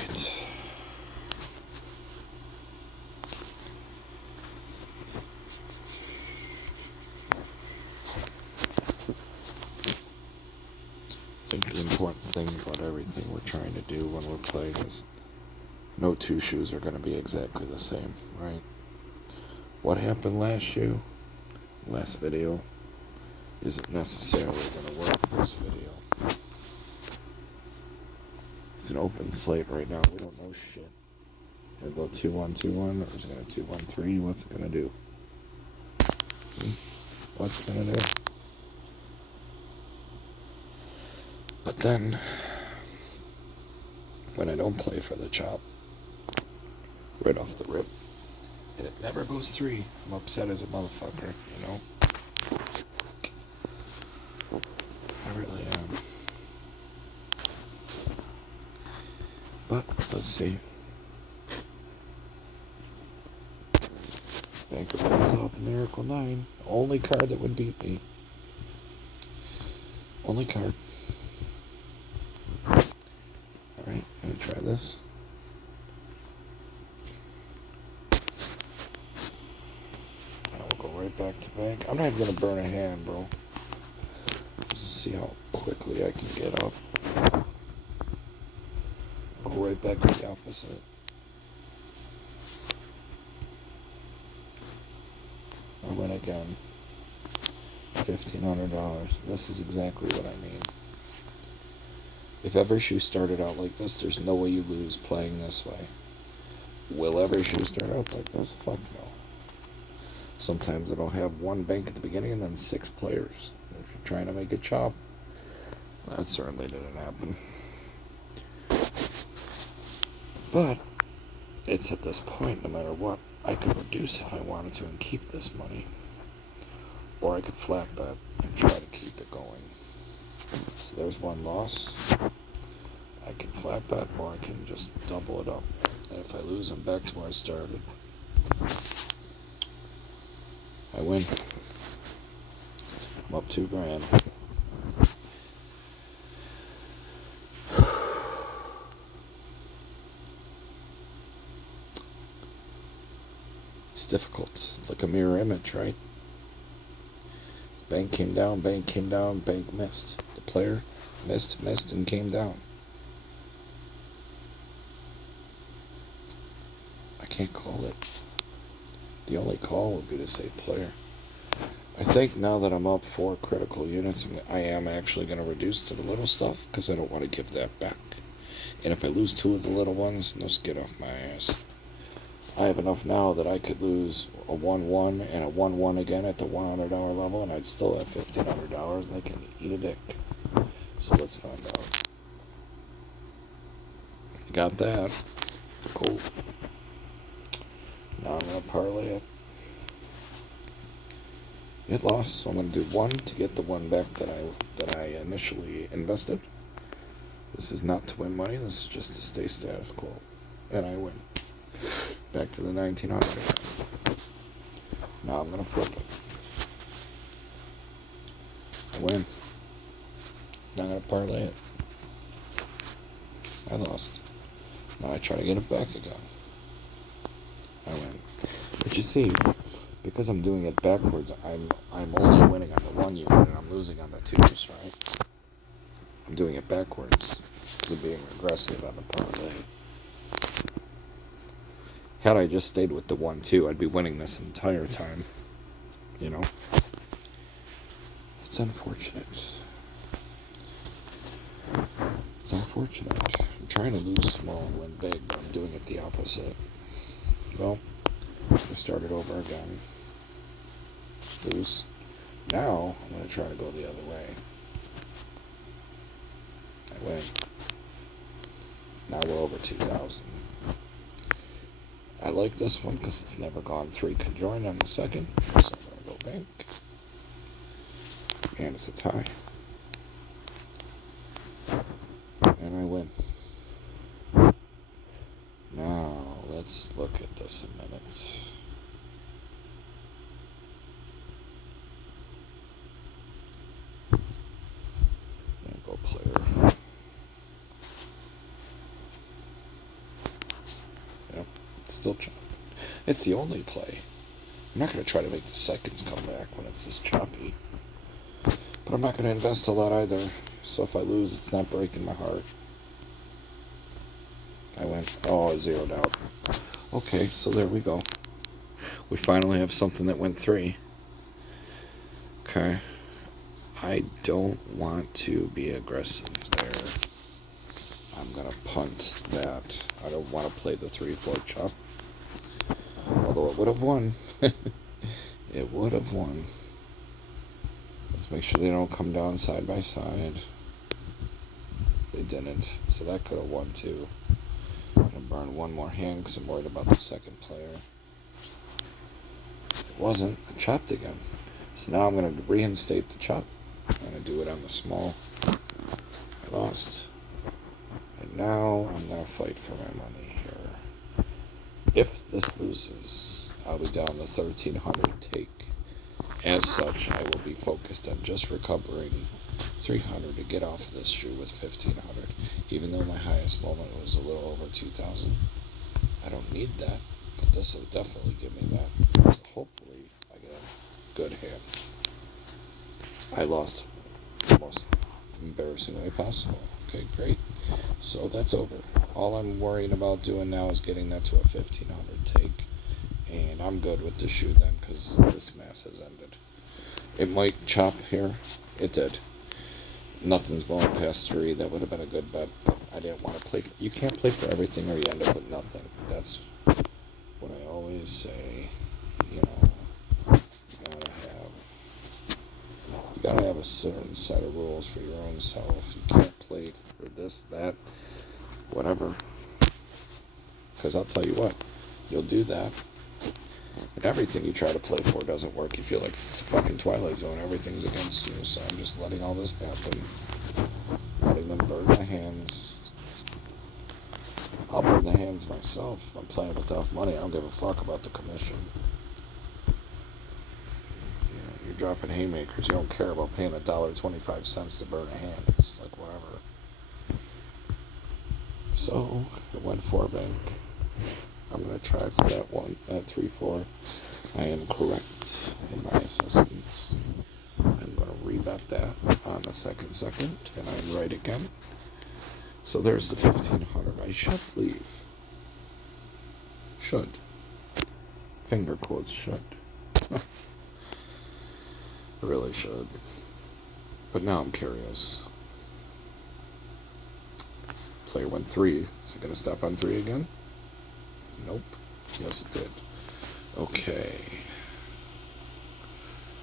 Alright. I think the important thing about everything we're trying to do when we're playing is no two shoes are going to be exactly the same, right? What happened last video, isn't necessarily going to work this video. It's an open slate right now. We don't know shit. Gonna go 2-1-2-1, or is it gonna 2-1-3? What's it gonna do? What's it gonna do? But then, when I don't play for the chop, right off the rip, and it never goes 3, I'm upset as a motherfucker, you know? I really am. But, let's see. Banker pulls out the Miracle 9. Only card that would beat me. Only card. Alright, I'm gonna try this. And I'll go right back to bank. I'm not even gonna burn a hand, bro. Just to see how quickly I can get up. Go right back to the opposite. I win again. $1,500. This is exactly what I mean. If Evershoe started out like this, there's no way you lose playing this way. Will Evershoe start out like this? Fuck no. Sometimes it'll have one bank at the beginning and then 6 players. If you're trying to make a chop, that certainly didn't happen. But it's at this point, no matter what, I could reduce if I wanted to and keep this money. Or I could flat bet and try to keep it going. So there's one loss. I can flat bet, or I can just double it up. And if I lose, I'm back to where I started. I win. I'm up $2,000. It's difficult. It's like a mirror image, right? Bank came down, bank missed. The player missed, and came down. I can't call it. The only call would be to say player. I think now that I'm up 4 critical units, I am actually going to reduce to the little stuff, because I don't want to give that back. And if I lose 2 of the little ones, they'll get off my ass. I have enough now that I could lose a 1-1 and a 1-1 again at the $100 level, and I'd still have $1,500, and I can eat a dick. So let's find out. Got that. Cool. Now I'm going to parlay it. It lost, so I'm going to do 1 to get the 1 back that I initially invested. This is not to win money, this is just to stay status quo. And I win. Back to the 1900. Now I'm going to flip it. I win. Now I'm going to parlay it. I lost. Now I try to get it back again. I win. But you see, because I'm doing it backwards, I'm only winning on the 1 unit and I'm losing on the 2s, right? I'm doing it backwards because of being aggressive on the parlay. Had I just stayed with the 1-2, I'd be winning this entire time. You know? It's unfortunate. It's unfortunate. I'm trying to lose small and win big, but I'm doing it the opposite. Well, I started over again. Lose. Now, I'm going to try to go the other way. I win. Now we're over 2,000. I like this one because it's never gone 3 conjoined on the second. So I'm going to go bank. And it's a tie. And I win. Now, let's look at this a minute. And go player. still choppy. It's the only play. I'm not going to try to make the seconds come back when it's this choppy. But I'm not going to invest a lot either. So if I lose, it's not breaking my heart. I zeroed out. Okay, so there we go. We finally have something that went 3. Okay. I don't want to be aggressive there. I'm going to punt that. I don't want to play the 3-4 chop. Although it would have won. It would have won. Let's make sure they don't come down side by side. They didn't. So that could have won too. I'm going to burn one more hand because I'm worried about the second player. It wasn't. I chopped again. So now I'm going to reinstate the chop. I'm going to do it on the small. I lost. And now I'm going to fight for my money here. If this loses, I'll be down to 1,300 take. As such, I will be focused on just recovering 300 to get off of this shoe with 1,500. Even though my highest moment was a little over 2,000. I don't need that, but this will definitely give me that. So hopefully I get a good hand. I lost the most embarrassing way possible. Okay, great. So that's over. All I'm worrying about doing now is getting that to a 1,500 take. And I'm good with the shoe then, because this mess has ended. It might chop here. It did. Nothing's going past 3. That would have been a good bet, but I didn't want to play for... You can't play for everything or you end up with nothing. That's what I always say. You know, you gotta have a certain set of rules for your own self. You can't play for this, that, whatever. Because I'll tell you what, you'll do that. And everything you try to play for doesn't work. You feel like it's a fucking Twilight Zone. Everything's against you. So I'm just letting all this happen. Letting them burn my hands. I'll burn the hands myself. I'm playing with enough money. I don't give a fuck about the commission. You're dropping haymakers. You don't care about paying $1.25 to burn a hand. It's like whatever. So it went 4 bank. I'm going to try for that one at 3-4. I am correct in my assessment. I'm going to rebet that on the second, and I'm right again. So there's the 1,500. I should leave. Should. Finger quotes should. I really should. But now I'm curious. Player went 3. Is it going to stop on 3 again? Nope. Yes, it did. Okay.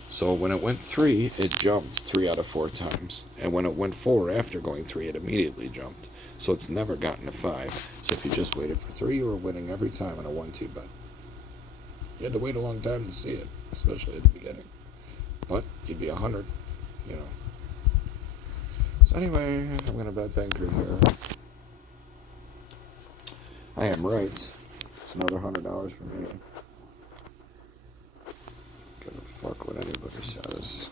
So when it went 3, it jumped 3 out of 4 times. And when it went 4 after going 3, it immediately jumped. So it's never gotten to 5. So if you just waited for 3, you were winning every time on a 1-2 bet. You had to wait a long time to see it, especially at the beginning. But you'd be 100, you know. So anyway, I'm going to bet banker here. I am right. It's another $100 for me. Give a fuck what anybody says.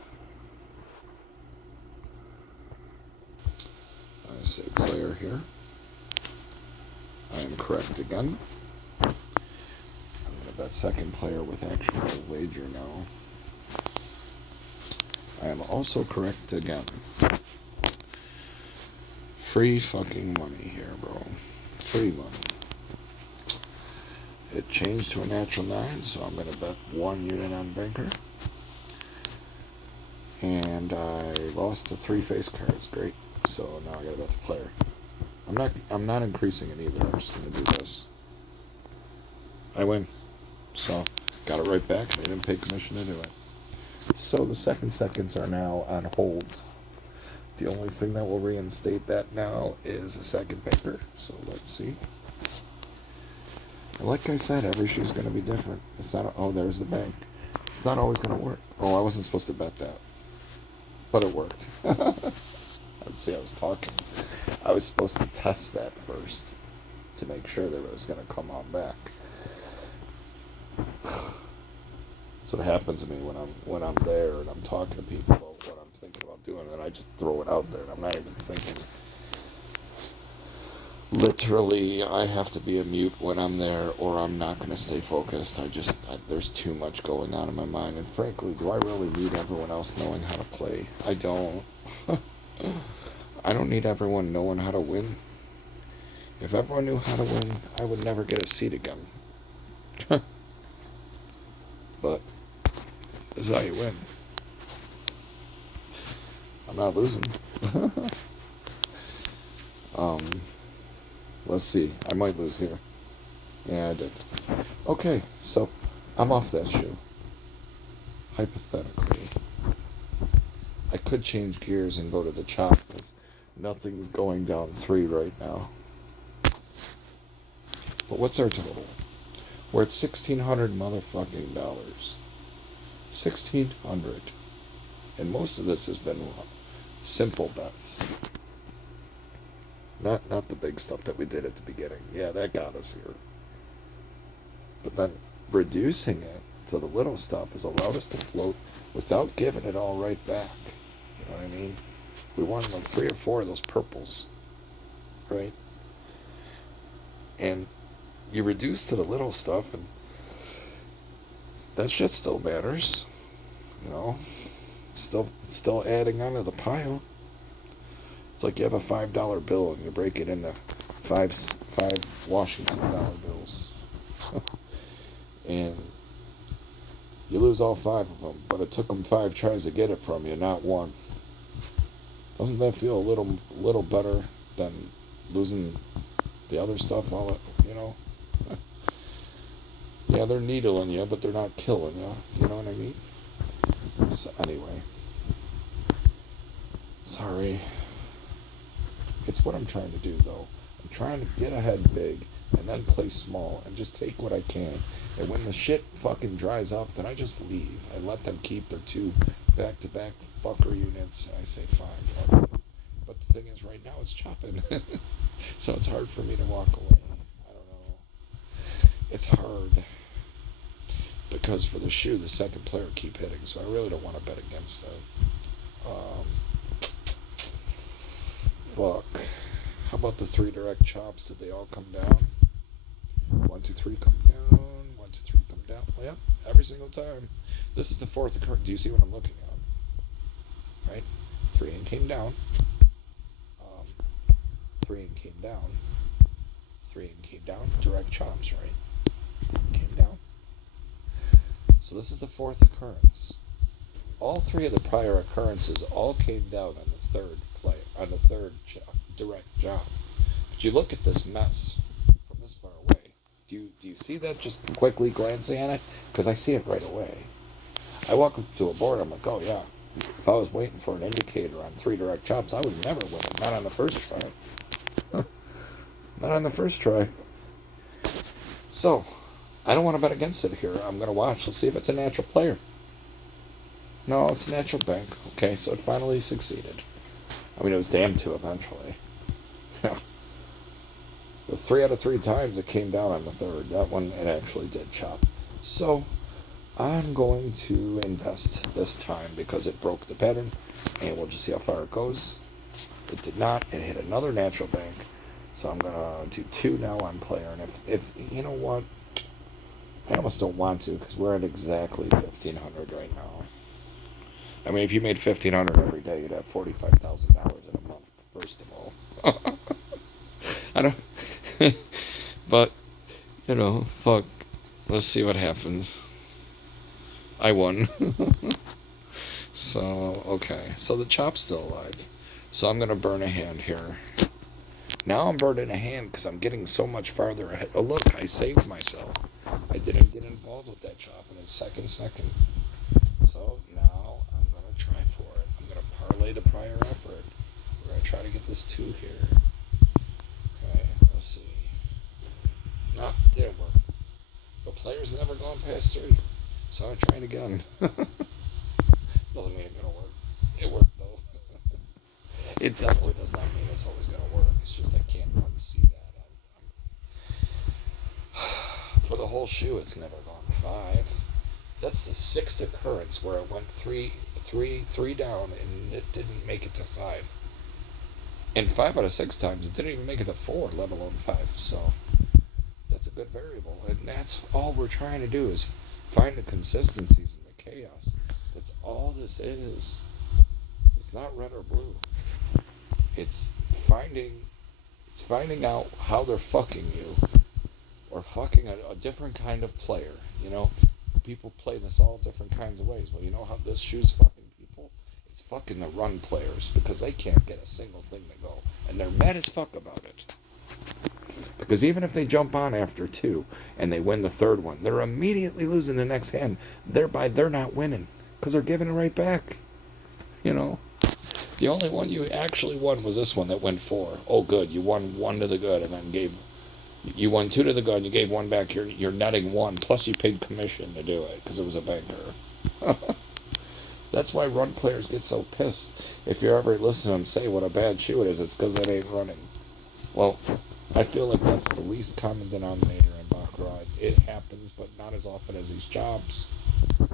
I say player here. I am correct again. I'm going to bet second player with actual wager now. I am also correct again. Free fucking money here, bro. Free money. It changed to a natural 9, so I'm going to bet 1 unit on banker. And I lost the 3 face cards. Great. So now I got to bet the player. I'm not increasing it either. I'm just going to do this. I win. So got it right back. They didn't pay commission to do it. So the seconds are now on hold. The only thing that will reinstate that now is a second banker. So let's see. Like I said, every shoe's going to be different. It's not, oh, there's the bank. It's not always going to work. Oh, I wasn't supposed to bet that. But it worked. See, I was talking. I was supposed to test that first to make sure that it was going to come on back. That's what happens to me when I'm there and I'm talking to people about what I'm thinking about doing, and I just throw it out there and I'm not even thinking. Literally, I have to be a mute when I'm there, or I'm not going to stay focused. There's too much going on in my mind. And frankly, do I really need everyone else knowing how to play? I don't. I don't need everyone knowing how to win. If everyone knew how to win, I would never get a seat again. But this is how you win. I'm not losing. um, let's see. I might lose here. Yeah, I did. Okay, so I'm off that shoe. Hypothetically, I could change gears and go to the chop because nothing's going down 3 right now. But what's our total? We're at $1,600 motherfucking dollars. 1,600. And most of this has been simple bets. Not the big stuff that we did at the beginning. Yeah, that got us here. But then reducing it to the little stuff has allowed us to float without giving it all right back. You know what I mean? We won like 3 or 4 of those purples, right? And you reduce to the little stuff, and that shit still matters. You know, it's still adding onto the pile. It's like you have a $5 bill and you break it into five Washington dollar bills, and you lose all 5 of them. But it took them 5 tries to get it from you, not one. Doesn't that feel a little better than losing the other stuff? All it, you know. Yeah, they're needling you, but they're not killing you. You know what I mean? So anyway, sorry. It's what I'm trying to do, though. I'm trying to get ahead big and then play small and just take what I can. And when the shit fucking dries up, then I just leave. I let them keep their 2 back-to-back fucker units. And I say, fine, fuck it. But the thing is, right now it's chopping. So it's hard for me to walk away. I don't know. It's hard. Because for the shoe, the second player keep hitting. So I really don't want to bet against that. Fuck. How about the 3 direct chops? Did they all come down? 1, 2, 3 come down. 1, 2, 3 come down. Well, yeah, every single time. This is the 4th occurrence. Do you see what I'm looking at? Right? 3 and came down. 3 and came down. 3 and came down. Direct chops, right? Came down. So this is the 4th occurrence. All 3 of the prior occurrences all came down on the 3rd play, on the 3rd direct chop. But you look at this mess from this far away. Do you see that? Just quickly glancing at it, because I see it right away. I walk up to a board. I'm like, oh yeah. If I was waiting for an indicator on 3 direct chops, I would never win it. Not on the first try. Not on the first try. So, I don't want to bet against it here. I'm going to watch. Let's see if it's a natural player. No, it's a natural bank. Okay, so it finally succeeded. I mean, it was damned to eventually. Yeah. The 3 out of 3 times it came down on the 3rd. That one, it actually did chop. So, I'm going to invest this time because it broke the pattern, and we'll just see how far it goes. It did not. It hit another natural bank. So I'm going to do 2 now on player. And if you know what? I almost don't want to because we're at exactly 1,500 right now. I mean, if you made 1,500 every day, you'd have $45,000 in a month, first of all. I don't... But, you know, fuck. Let's see what happens. I won. So, okay. So the chop's still alive. So I'm going to burn a hand here. Now I'm burning a hand because I'm getting so much farther ahead. Oh, look, I saved myself. I didn't get involved with that chop in its second. So now I'm going to try for it. I'm going to parlay the prior effort. We're going to try to get this 2 here. Okay, let's see. No, didn't work. But player's never gone past 3. So I'm trying again. Doesn't mean it's going to work. It worked, though. It definitely does not mean it's always going to work. It's just I can't unsee that. For the whole shoe, it's never gone 5. That's the 6th occurrence where it went 3 down and it didn't make it to 5. And 5 out of 6 times, it didn't even make it to 4, let alone 5. So that's a good variable. And that's all we're trying to do is find the consistencies in the chaos. That's all this is. It's not red or blue. It's finding out how they're fucking you, or fucking a different kind of player. You know, people play this all different kinds of ways. Well, you know how this shoe's fucking people? It's fucking the run players, because they can't get a single thing to go, and they're mad as fuck about it. Because even if they jump on after 2 and they win the 3rd one, they're immediately losing the next hand. Thereby, they're not winning because they're giving it right back. You know, the only one you actually won was this one that went 4. Oh, good, you won 1 to the good, and then you won 2 to the good, and you gave 1 back. You're netting 1, plus you paid commission to do it because it was a banker. That's why run players get so pissed. If you ever listen to them say what a bad shoe it is, it's because it ain't running. Well, I feel like that's the least common denominator in Baccarat. It happens, but not as often as these jobs.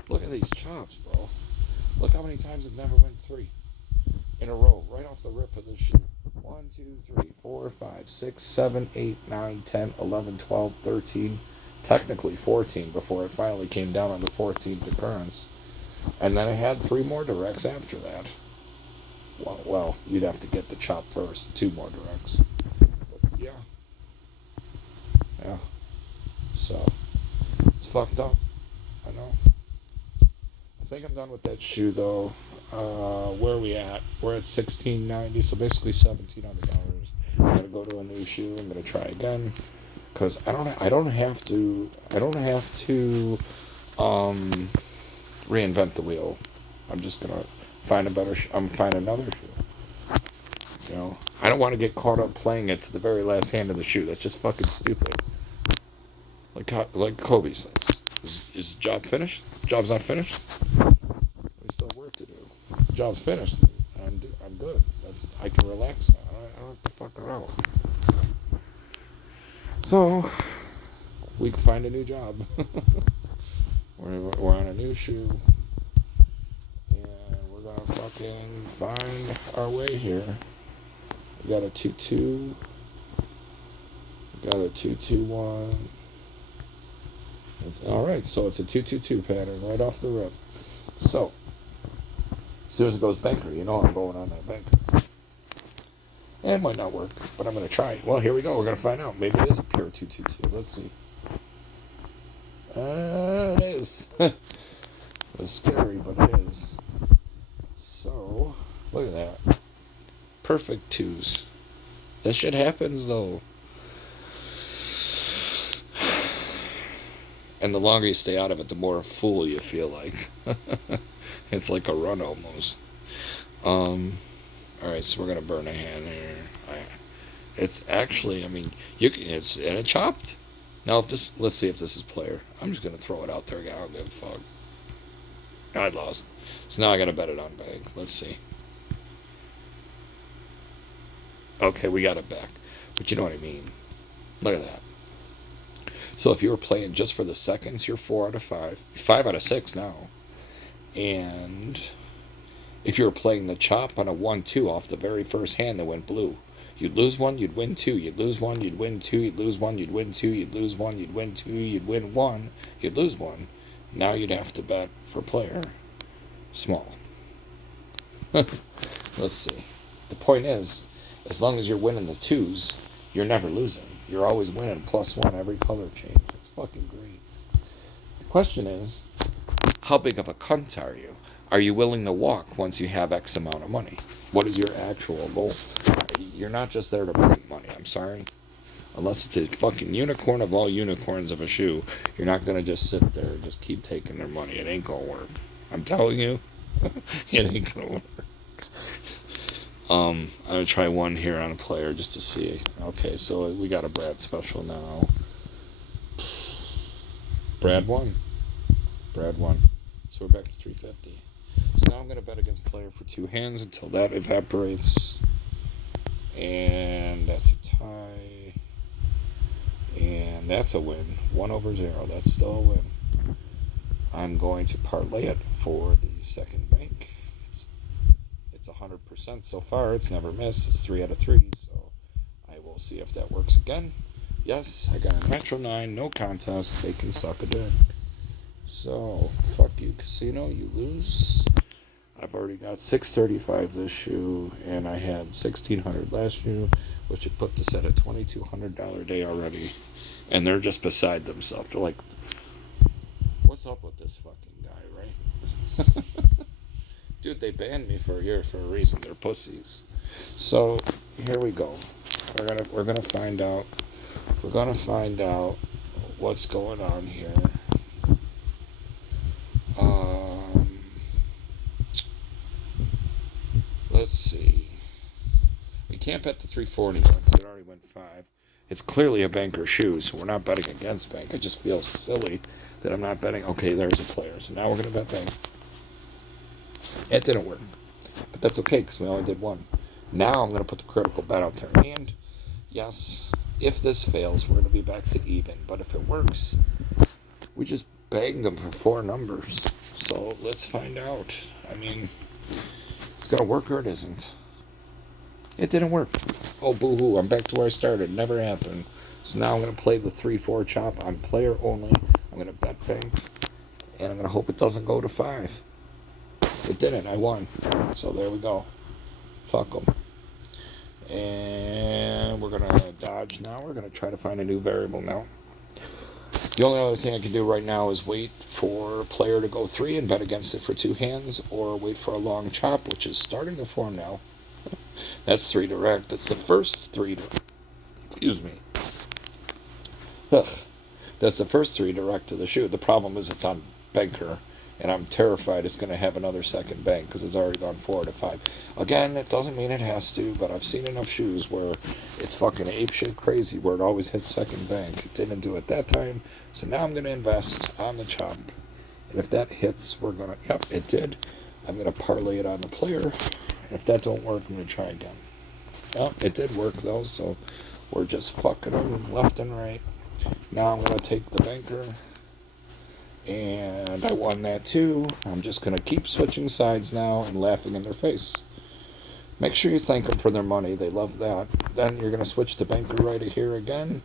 Look at these jobs, bro. Look how many times it never went 3 in a row, right off the rip of the shoe. 1, 2, 3, 4, 5, 6, 7, 8, 9, 10, 11, 12, 13, technically 14 before it finally came down on the 14th occurrence. And then I had 3 more directs after that. Well, you'd have to get the chop first, 2 more directs. But yeah. So, it's fucked up. I know. I think I'm done with that shoe though. Where are we at? We're at $1,690, so basically $1,700. I'm gonna go to a new shoe. I'm gonna try again because I don't have to reinvent the wheel. I'm just gonna find a better. I'm find another shoe. You know, I don't want to get caught up playing it to the very last hand of the shoe. That's just fucking stupid. Like Kobe's things. Is the job finished? Job's not finished. There's still work to do. Job's finished. I'm good. I can relax now. I don't have to fuck around. So we can find a new job. We're on a new shoe, and we're gonna fucking find our way here. We got a 2-2. We got a 2-2-1. All right, so it's a 2-2-2 pattern right off the rip. So, as soon as it goes banker, you know I'm going on that banker. It might not work, but I'm going to try. Well, here we go. We're going to find out. Maybe it is a pure 2-2-2. Let's see. It is. It's scary, but it is. So, look at that. Perfect 2s. That shit happens, though. And the longer you stay out of it, the more a fool you feel like. It's like a run almost. Alright, so we're going to burn a hand here. It's actually, I mean, and it chopped. Now, let's see if this is player. I'm just going to throw it out there again. I don't give a fuck. I lost. So now I got to bet it on bag. Let's see. Okay, we got it back. But you know what I mean. Look at that. So if you were playing just for the seconds, you're 4 out of 5. 5 out of 6 now. And if you were playing the chop on a 1-2 off the very first hand that went blue, you'd lose 1, you'd win 2, you'd lose 1, you'd win 2, you'd lose 1, you'd win 2, you'd lose 1, you'd win 2, you'd win 1, you'd lose 1. Now you'd have to bet for player small. Let's see. The point is, as long as you're winning the 2s, you're never losing. You're always winning +1 every color change. It's fucking great. The question is, how big of a cunt are you? Are you willing to walk once you have X amount of money? What is your actual goal? You're not just there to print money, I'm sorry. Unless it's a fucking unicorn of all unicorns of a shoe, you're not going to just sit there and just keep taking their money. It ain't going to work. I'm telling you, it ain't going to work. I'm going to try one here on a player just to see. Okay, so we got a Brad special now. Brad won. So we're back to 350. So now I'm going to bet against player for 2 hands until that evaporates. And that's a tie. And that's a win. 1/0. That's still a win. I'm going to parlay it for the second bank. It's it's 100% so far. It's never missed. It's 3 out of 3. So I will see if that works again. Yes, I got a natural 9. No contest. They can suck a dick. So, fuck you, casino. You lose. I've already got 635 this shoe, and I had 1600 last shoe, which would put this at a $2,200 day already. And they're just beside themselves. They're like, what's up with this fucking guy, right? Dude, they banned me for a year for a reason. They're pussies. So here we go. We're gonna find out. We're gonna find out what's going on here. Let's see. We can't bet the 340 one because it already went 5. It's clearly a banker shoe, so we're not betting against bank. I just feel silly that I'm not betting. Okay, there's a player. So now we're gonna bet bank. It didn't work. But that's okay because we only did one. Now I'm going to put the critical bet out there. And, yes, if this fails, we're going to be back to even. But if it works, we just bagged them for 4 numbers. So let's find out. I mean, it's going to work or it isn't. It didn't work. Oh, boo-hoo. I'm back to where I started. Never happened. So now I'm going to play the 3-4 chop on player only. I'm going to bet bank. And I'm going to hope it doesn't go to 5. It didn't. I won. So there we go. Fuck them. And we're going to dodge now. We're going to try to find a new variable now. The only other thing I can do right now is wait for a player to go 3 and bet against it for 2 hands, or wait for a long chop, which is starting to form now. That's 3 direct. That's the first 3 direct. Excuse me. Ugh. That's the first 3 direct to the shoe. The problem is it's on banker. And I'm terrified it's going to have another second bank because it's already gone 4 to 5. Again, it doesn't mean it has to, but I've seen enough shoes where it's fucking apeshit crazy where it always hits second bank. It didn't do it that time, so now I'm going to invest on the chop. And if that hits, we're going to... Yep, it did. I'm going to parlay it on the player. And if that don't work, I'm going to try again. Yep, it did work, though, so we're just fucking them left and right. Now I'm going to take the banker... And I won that too. I'm just going to keep switching sides now and laughing in their face. Make sure you thank them for their money. They love that. Then you're going to switch to banker right here again.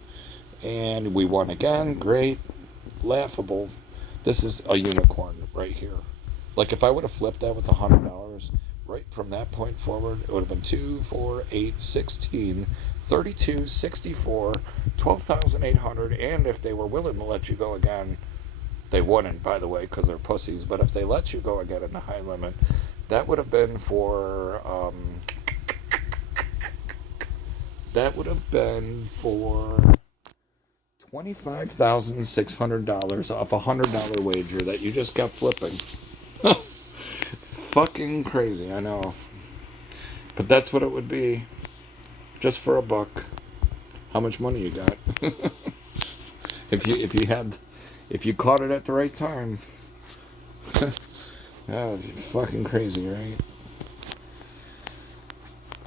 And we won again. Great. Laughable. This is a unicorn right here. Like if I would have flipped that with $100, right from that point forward, it would have been 2, 4, 8, 16, 32, 64, 12,800. And if they were willing to let you go again, they wouldn't, by the way, because they're pussies. But if they let you go again in the high limit, that would have been for $25,600 off a $100 wager that you just kept flipping. Fucking crazy, I know. But that's what it would be, just for $1. How much money you got? If you caught it at the right time. That would be fucking crazy, right?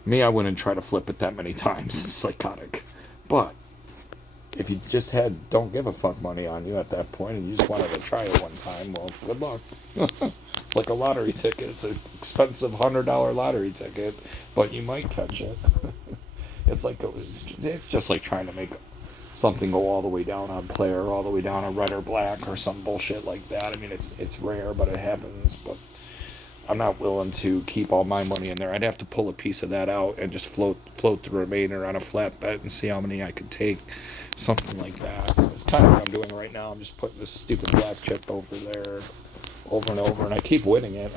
Me, I wouldn't try to flip it that many times. It's psychotic. But if you just had don't give a fuck money on you at that point and you just wanted to try it one time, well, good luck. It's like a lottery ticket. It's an expensive $100 lottery ticket, but you might catch it. It's just like trying to make something go all the way down on player, all the way down on red or black, or some bullshit like that. I mean, it's rare, but it happens. But I'm not willing to keep all my money in there. I'd have to pull a piece of that out and just float the remainder on a flat bet and see how many I could take, something like that. It's kind of what I'm doing right now. I'm just putting this stupid black chip over there, over and over, and I keep winning it.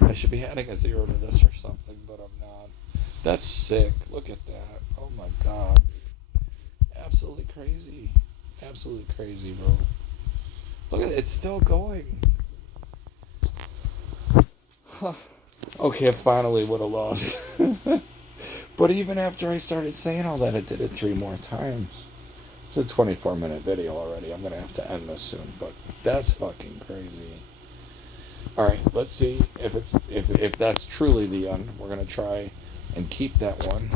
I should be adding a 0 to this or something, but I'm not. That's sick. Look at that. Oh my god. Absolutely crazy. Absolutely crazy, bro. Look at it. It's still going. Huh. Okay, I finally would have lost. But even after I started saying all that, it did it 3 more times. It's a 24-minute video already. I'm going to have to end this soon, but that's fucking crazy. Alright, let's see if that's truly the end. We're going to try and keep that one.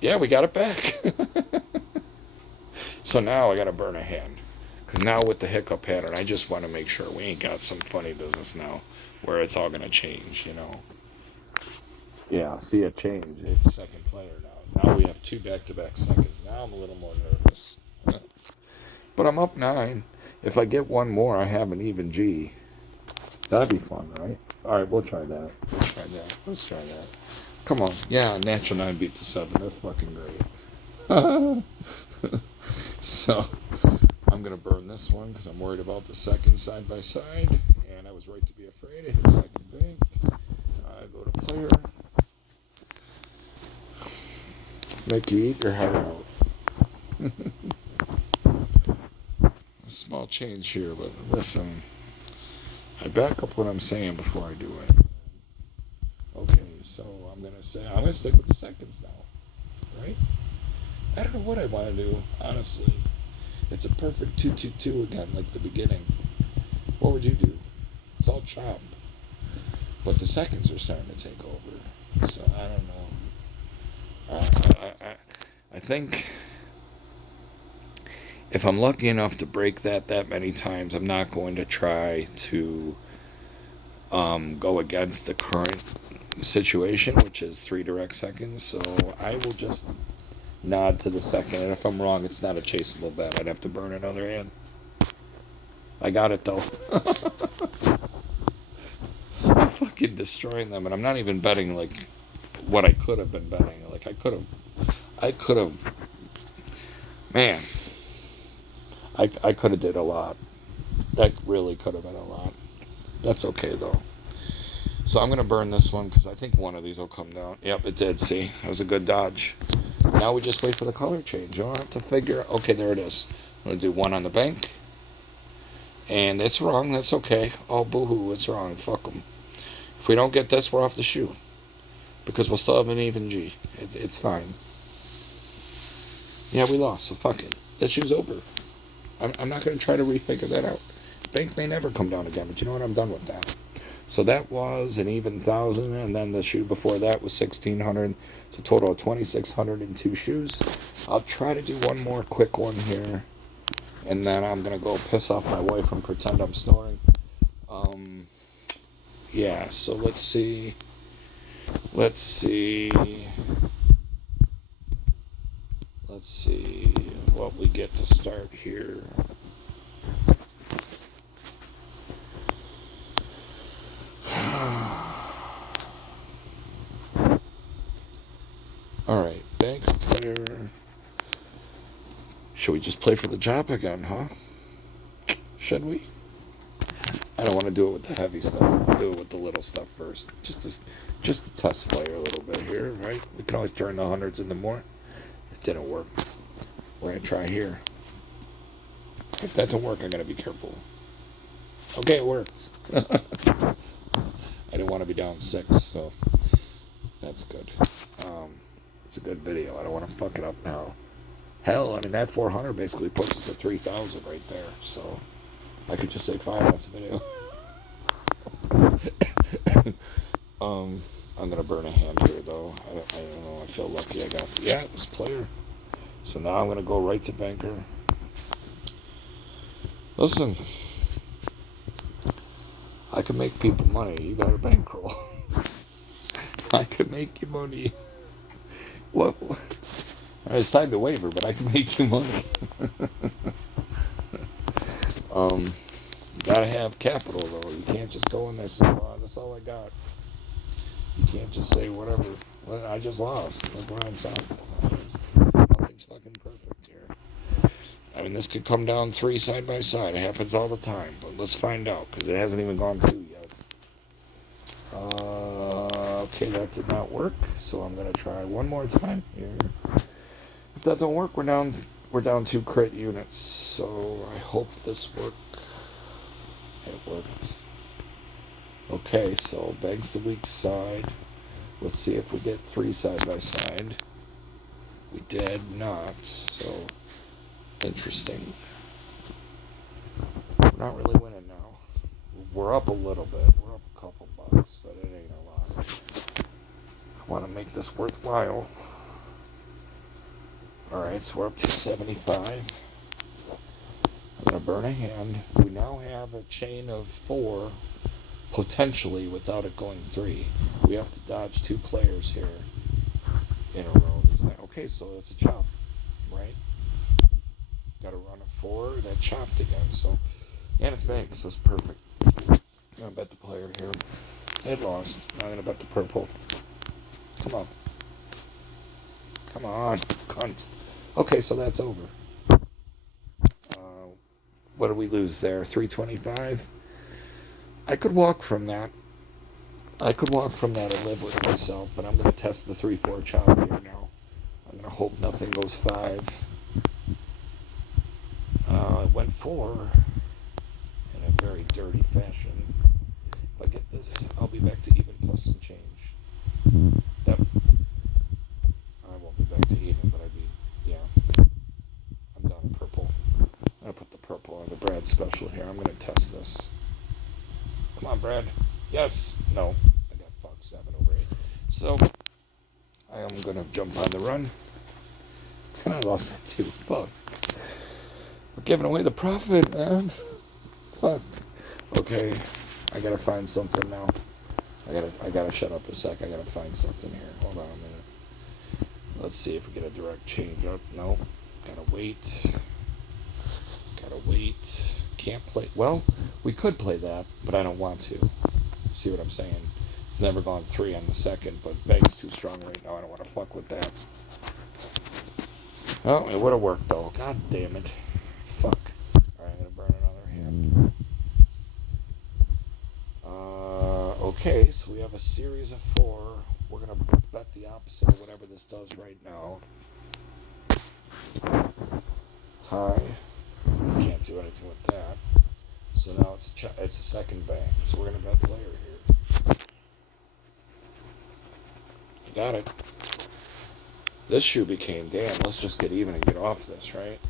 Yeah, we got it back. So now I got to burn a hand. Because now with the hiccup pattern, I just want to make sure we ain't got some funny business now. where it's all gonna change, you know. Yeah, see it change. It's second player now. Now we have 2 back-to-back seconds. Now I'm a little more nervous. But I'm up 9. If I get one more, I have an even G. That'd be fun, right? All right, we'll try that. Let's try that. Come on. Yeah, natural 9 beat the 7. That's fucking great. So, I'm going to burn this one because I'm worried about the second side by side. And I was right to be afraid. I hit second bank. I go to player. Make you eat your heart out. A small change here, but listen. I back up what I'm saying before I do it. Okay, so I'm going to stick with the seconds now. Right? I don't know what I want to do, honestly. It's a perfect 2-2-2 again, like the beginning. What would you do? It's all chop. But the seconds are starting to take over. So I don't know. I think if I'm lucky enough to break that many times, I'm not going to try to go against the current situation, which is 3 direct seconds. So I will just nod to the second, and if I'm wrong, it's not a chaseable bet. I'd have to burn another hand. I got it though. I'm fucking destroying them, and I'm not even betting like what I could have been betting. Like I could have, man, I could have did a lot. That really could have been a lot. That's okay though. So I'm gonna burn this one because I think one of these will come down. Yep, it did. See, that was a good dodge. Now we just wait for the color change. You don't have to figure. Okay, there it is. I'm gonna do 1 on the bank, and it's wrong. That's okay. Oh, boo-hoo, it's wrong. Fuck them. If we don't get this, we're off the shoe because we'll still have an even G. It's fine. Yeah, we lost. So fuck it. That shoe's over. I'm not gonna try to refigure that out. Bank may never come down again, but you know what? I'm done with that. So that was an even 1,000, and then the shoe before that was 1,600. So total of 2,602 shoes. I'll try to do one more quick one here, and then I'm gonna go piss off my wife and pretend I'm snoring. Yeah. So let's see. Let's see what we get to start here. Alright, bank player. Should we just play for the job again, huh? Should we? I don't want to do it with the heavy stuff. I'll do it with the little stuff first. Just to test player a little bit here, right? We can always turn the hundreds into more. It didn't work. We're going to try here. If that don't work, I'm going to be careful. Okay, it works. I didn't want to be down 6, so that's good. It's a good video. I don't want to fuck it up now. Hell, I mean, that 400 basically puts us at 3,000 right there, so I could just say 5 minutes of video. I'm going to burn a hand here, though. I don't know. I feel lucky I got... Yeah, it was player. So now I'm going to go right to banker. Listen, I can make people money. You got a bankroll. I can make you money. What? I signed the waiver, but I can make you money. Gotta have capital, though. You can't just go in there and say, well, that's all I got. You can't just say whatever. Well, I just lost. That's why I'm sorry. Nothing's fucking perfect here. I mean, this could come down 3 side by side. It happens all the time. But let's find out, because it hasn't even gone 2 yet. Okay, that did not work. So I'm going to try one more time here. If that don't work, we're down 2 crit units. So I hope this worked. It worked. Okay, so banks the weak side. Let's see if we get 3 side by side. We did not, so interesting. We're not really winning now. We're up a little bit. We're up a couple bucks, but it ain't a lot. I want to make this worthwhile. Alright, so we're up to 75. I'm going to burn a hand. We now have a chain of 4 potentially without it going 3. We have to dodge 2 players here in a row. He's like, okay, so it's a chop, right? Got to run a 4, that chopped again. So, and it's bank, so it's perfect. I'm gonna bet the player here. It lost. Now I'm gonna bet the purple. Come on. Come on, cunt. Okay, so that's over. What did we lose there? 325? I could walk from that. I could walk from that and live with myself, but I'm going to test the 3-4 chop here now. I'm going to hope nothing goes 5. It went 4 in a very dirty fashion. If I get this, I'll be back to even plus some change. Yep. I won't be back to even, but I'd be, yeah. I'm down to purple. I'm going to put the purple on the Brad special here. I'm going to test this. Come on, Brad. Yes. No. I got fucked 7 over 8. So, I am going to jump on the run. And I lost that too. Fuck. We're giving away the profit, man. Fuck. Okay. I gotta find something now. I gotta shut up a sec. I gotta find something here. Hold on a minute. Let's see if we get a direct change up. No. Gotta wait. Gotta wait. Can't play. Well, we could play that, but I don't want to. See what I'm saying? It's never gone 3 on the second, but Beg's too strong right now. I don't want to fuck with that. Oh, it would have worked though. God damn it. Fuck. Alright, I'm gonna burn another hand. Okay, so we have a series of 4. We're gonna bet the opposite of whatever this does right now. Tie. Can't do anything with that. So now it's a second bank. So we're gonna bet player here. You got it. This shoe became, damn, let's just get even and get off this, right?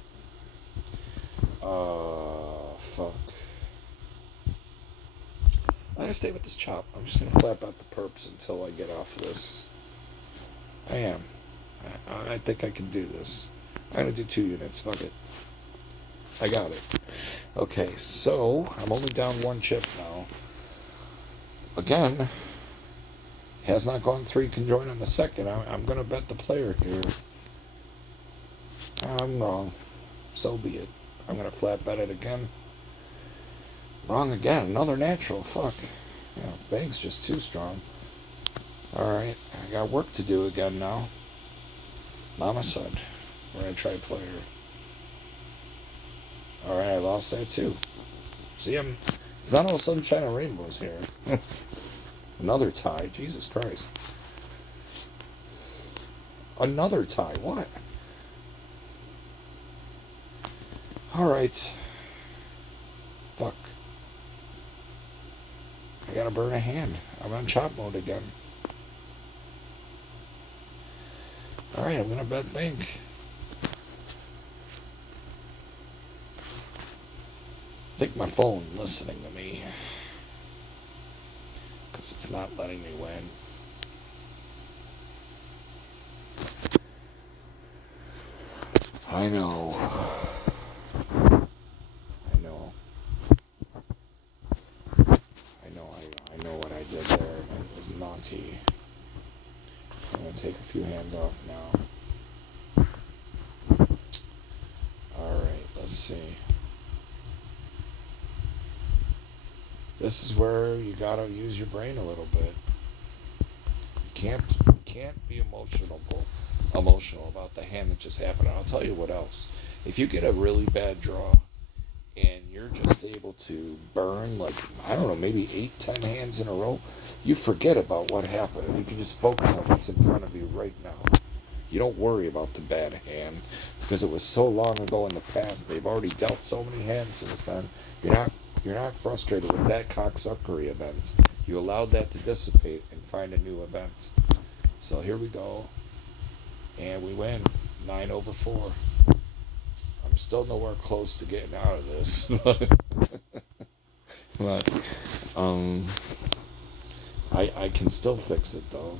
Fuck. I'm gonna stay with this chop. I'm just gonna flap out the perps until I get off of this. I am. I think I can do this. I'm gonna do 2 units. Fuck it. I got it. Okay, so I'm only down 1 chip now. Again, has not gone 3 conjoined on the second. I'm gonna bet the player here. I'm wrong. So be it. I'm gonna flat bet it again. Wrong again. Another natural. Fuck. Yeah, Bag's just too strong. Alright. I got work to do again now. Mama said. We're gonna try player. Alright, I lost that too. See, it's not all sunshine and rainbows here. Another tie. Jesus Christ. Another tie. What? Alright. Fuck. I gotta burn a hand. I'm on chop mode again. Alright, I'm gonna bet bank. I think my phone listening to me. Because it's not letting me win. I know. I know what I did there. It was naughty. I'm going to take a few hands off now. Alright, let's see. This is where you got to use your brain a little bit. You can't be emotional about the hand that just happened. And I'll tell you what else. If you get a really bad draw and you're just able to burn, like, I don't know, maybe 8-10 hands in a row, you forget about what happened and you can just focus on what's in front of you right now. You don't worry about the bad hand because it was so long ago in the past. They've already dealt so many hands since then. You're not frustrated with that cocksuckery event. You allowed that to dissipate and find a new event. So here we go. And we win. 9 over 4. I'm still nowhere close to getting out of this. But I can still fix it though.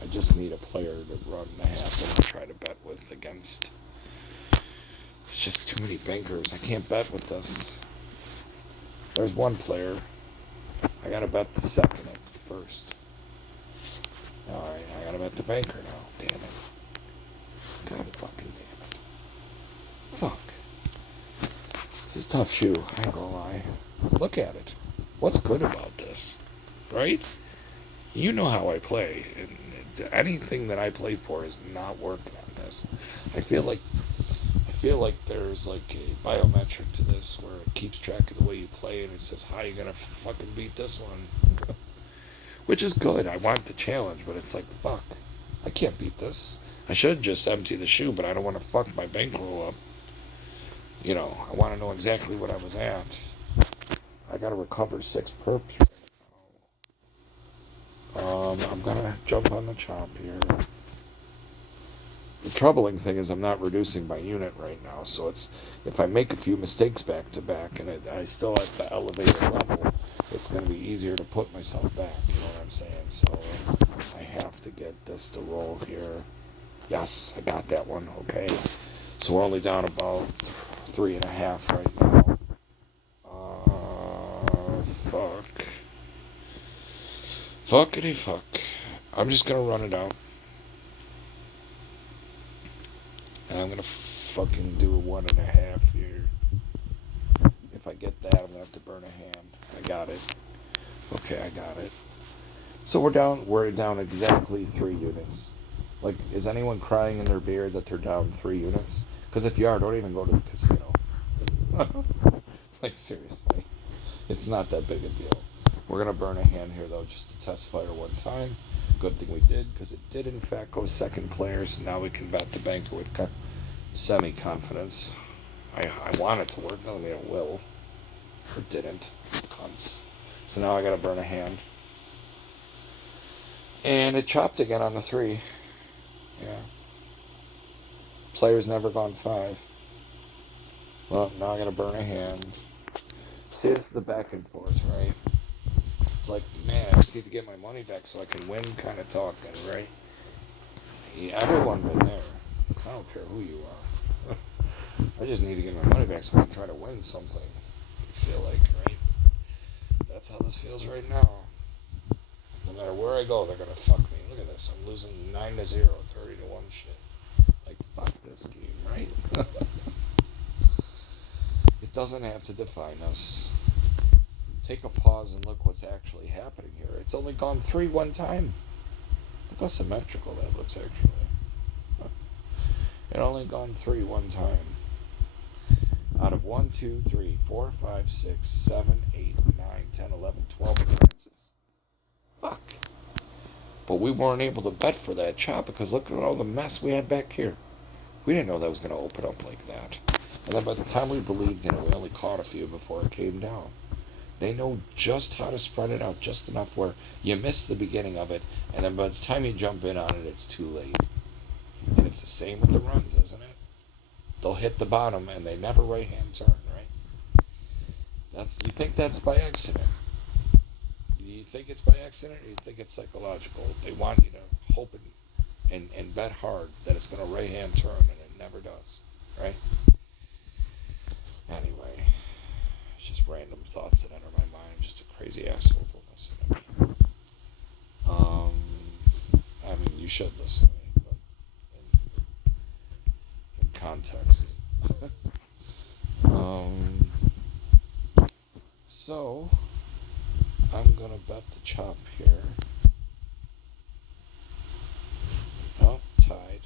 I just need a player to run the half and try to bet with against. It's just too many bankers. I can't bet with this. There's one player. I gotta bet the second at first. Alright, I gotta bet the banker now. Damn it. God fucking damn it. Fuck. This is a tough shoe, I ain't gonna lie. Look at it. What's good about this? Right? You know how I play. And anything that I play for is not working on this. I feel like there's like a biometric to this where it keeps track of the way you play and it says how you gonna fucking beat this one. Which is good. I want the challenge, but it's like fuck. I can't beat this. I should just empty the shoe, but I don't want to fuck my bankroll up. You know, I want to know exactly what I was at. I gotta recover 6 perps. I'm gonna jump on the chop here. The troubling thing is I'm not reducing my unit right now, so it's if I make a few mistakes back to back and I still at the elevated level, it's going to be easier to put myself back. You know what I'm saying? So I have to get this to roll here. Yes, I got that one. Okay, so we're only down about 3.5 right now. Fuck. Fuckity fuck. I'm just gonna run it out. And I'm gonna fucking do a 1.5 here. If I get that, I'm gonna have to burn a hand. I got it. Okay, I got it. So we're down exactly 3 units. Like, is anyone crying in their beer that they're down 3 units? Because if you are, don't even go to the casino. Like, seriously. It's not that big a deal. We're gonna burn a hand here, though, just to test fire one time. Good thing we did, because it did, in fact, go second player, so now we can bet the banker with semi-confidence. I want it to work, doesn't mean it will. It didn't. Cunts. So now I gotta burn a hand. And it chopped again on the 3. Yeah. Player's never gone 5. Well, now I gotta burn a hand. See, this is the back and forth, right? It's like, man, I just need to get my money back so I can win kind of talking, right? Yeah, everyone been there. I don't care who you are. I just need to get my money back so I can try to win something. I feel like, right? That's how this feels right now. No matter where I go, they're gonna fuck me. Look at this. I'm losing 9-0, 30-1 shit. Like, fuck this game, right? It doesn't have to define us. Take a pause and look what's actually happening here. It's only gone 3 one time. Look how symmetrical that looks, actually. It only gone 3 one time. Out of 1, 2, 3, 4, 5, 6, 7, 8, 9, 10, 11, 12 appearances. Fuck. But we weren't able to bet for that chop because look at all the mess we had back here. We didn't know that was going to open up like that. And then by the time we believed in it, we only caught a few before it came down. They know just how to spread it out just enough where you miss the beginning of it, and then by the time you jump in on it, it's too late. And it's the same with the runs, isn't it? They'll hit the bottom, and they never right-hand turn, right? You think that's by accident? You think it's by accident, or you think it's psychological? They want you to hope and bet hard that it's going to right-hand turn, and it never does, right? Anyway, it's just random thoughts that enter my mind. I'm just a crazy asshole to listen to me. I mean, you should listen to me, but in context. So, I'm going to bet the chop here. Oh, tied.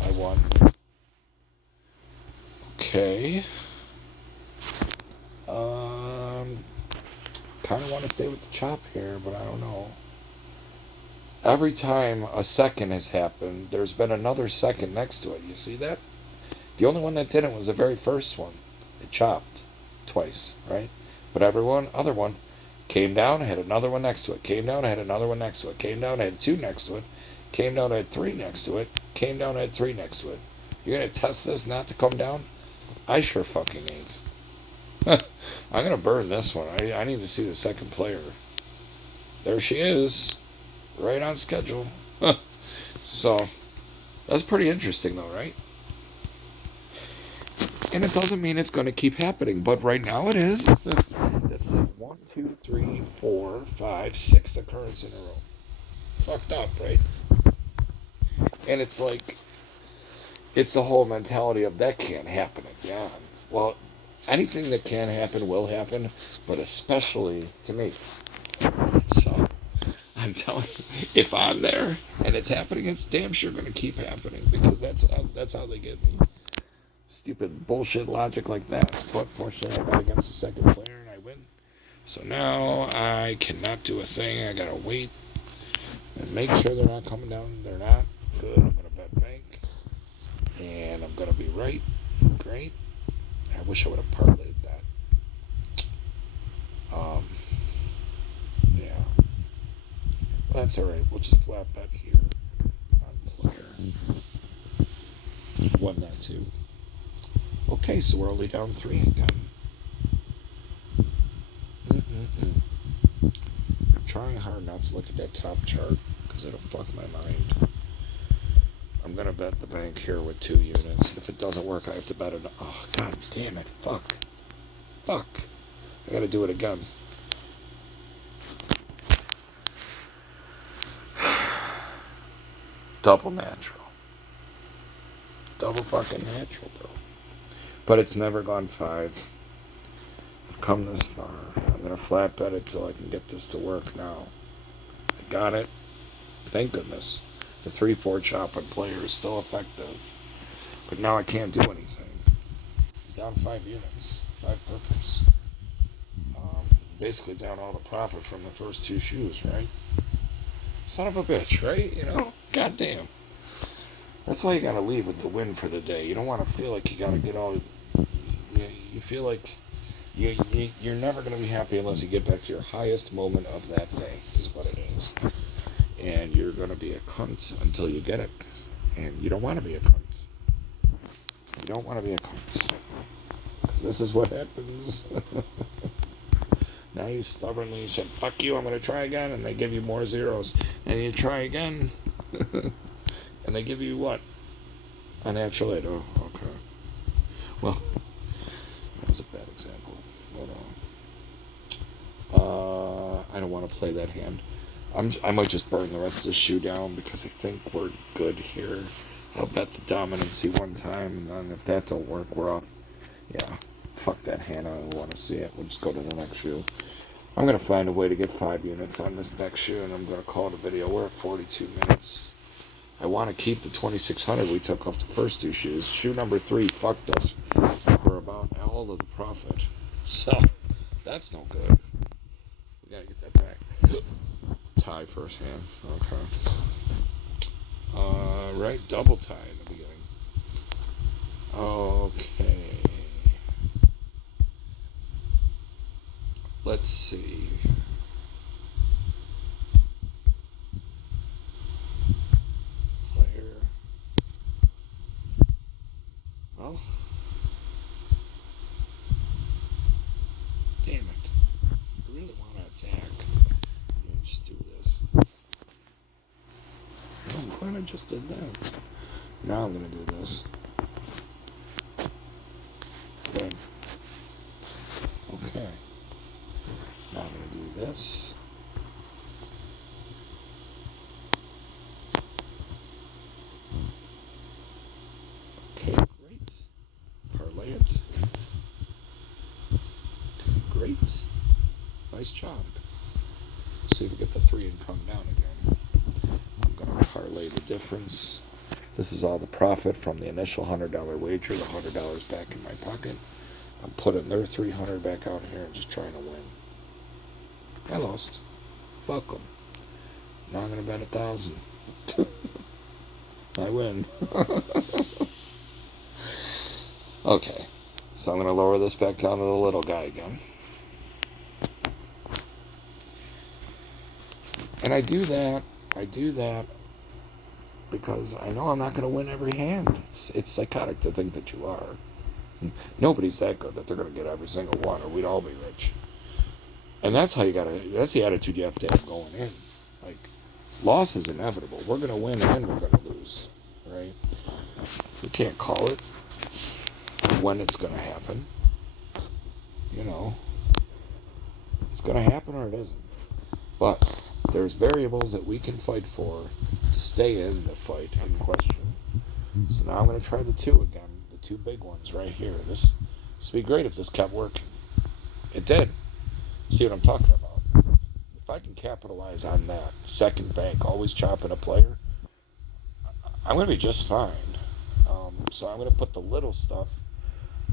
I won. Okay. Kind of want to stay with the chop here, but I don't know. Every time a second has happened, there's been another second next to it. You see that? The only one that didn't was the very first one. It chopped twice, right? But other one came down, had another one next to it, came down, had another one next to it, came down, had 2 next to it, came down, had 3 next to it, came down, had 3 next to it. You're gonna test this not to come down? I sure fucking ain't. I'm gonna burn this one. I need to see the second player. There she is. Right on schedule. So, that's pretty interesting though, right? And it doesn't mean it's going to keep happening, but right now it is. That's That's the 1, 2, 3, 4, 5, 6 occurrence in a row. Fucked up, right? And it's like, it's the whole mentality of that can't happen again. Well, anything that can happen will happen, but especially to me. So, I'm telling you, if I'm there and it's happening, it's damn sure going to keep happening because that's how they get me. Stupid bullshit logic like that. But fortunately, I bet against the second player and I win. So now I cannot do a thing. I gotta wait and make sure they're not coming down. They're not. Good. I'm gonna bet bank, and I'm gonna be right. Great. I wish I would have parlayed that. Yeah. Well, that's all right. We'll just flat bet here on player. Won that too. Okay, so we're only down 3 again. I'm trying hard not to look at that top chart because it'll fuck my mind. I'm gonna bet the bank here with 2 units. If it doesn't work, I have to bet it. Oh, god damn it. Fuck. I gotta do it again. Double natural. Double fucking natural, bro. But it's never gone 5. I've come this far. I'm gonna flat bet it till I can get this to work now. I got it. Thank goodness. The 3-4 chop on player is still effective. But now I can't do anything. Down 5 units. 5 purples. Basically down all the profit from the first 2 shoes, right? Son of a bitch, right? You know? Goddamn. That's why you gotta leave with the win for the day. You don't want to feel like you gotta get all... You feel like you're never gonna be happy unless you get back to your highest moment of that day, is what it is. And you're gonna be a cunt until you get it. And you don't want to be a cunt. You don't want to be a cunt. Because this is what happens. Now you stubbornly said, fuck you, I'm going to try again, and they give you more zeros. And you try again, and they give you what? A natural 8. Oh, okay. Well, that was a bad example. But, I don't want to play that hand. I might just burn the rest of the shoe down because I think we're good here. I'll bet the dominancy one time, and then if that don't work, we're off. Yeah, fuck that hand. I don't want to see it. We'll just go to the next shoe. I'm going to find a way to get 5 units on this next shoe, and I'm going to call it a video. We're at 42 minutes. I want to keep the 2600 we took off the first 2 shoes. Shoe number 3 fucked us for about all of the profit. So, that's no good. We got to get that back. Tie first hand. Okay. Right, double tie in the beginning. Okay. Let's see. Player. Well. Damn it. I really want to attack. Let me just do this. Oh, I'm glad I just did that. Now I'm going to do this. Good. Okay. Now I'm going to do this. Okay, great. Parlay it. Great. Nice job. Let's see if we get the 3 and come down again. I'm going to parlay the difference. This is all the profit from the initial $100 wager. The $100 back in my pocket. I'm putting their $300 back out here and just trying to win. I lost. Fuck them. Now I'm going to bet 1,000. I win. Okay. So I'm going to lower this back down to the little guy again. And I do that because I know I'm not going to win every hand. It's psychotic to think that you are. Nobody's that good that they're going to get every single one, or we'd all be rich. And that's how that's the attitude you have to have going in. Like, loss is inevitable. We're going to win and we're going to lose, right? We can't call it when it's going to happen. You know, It's going to happen or it isn't. But there's variables that we can fight for to stay in the fight in question. So now I'm going to try the 2 again. The 2 big ones right here. This would be great if this kept working. It did. See what I'm talking about? If I can capitalize on that second bank, always chopping a player, I'm going to be just fine. So I'm going to put the little stuff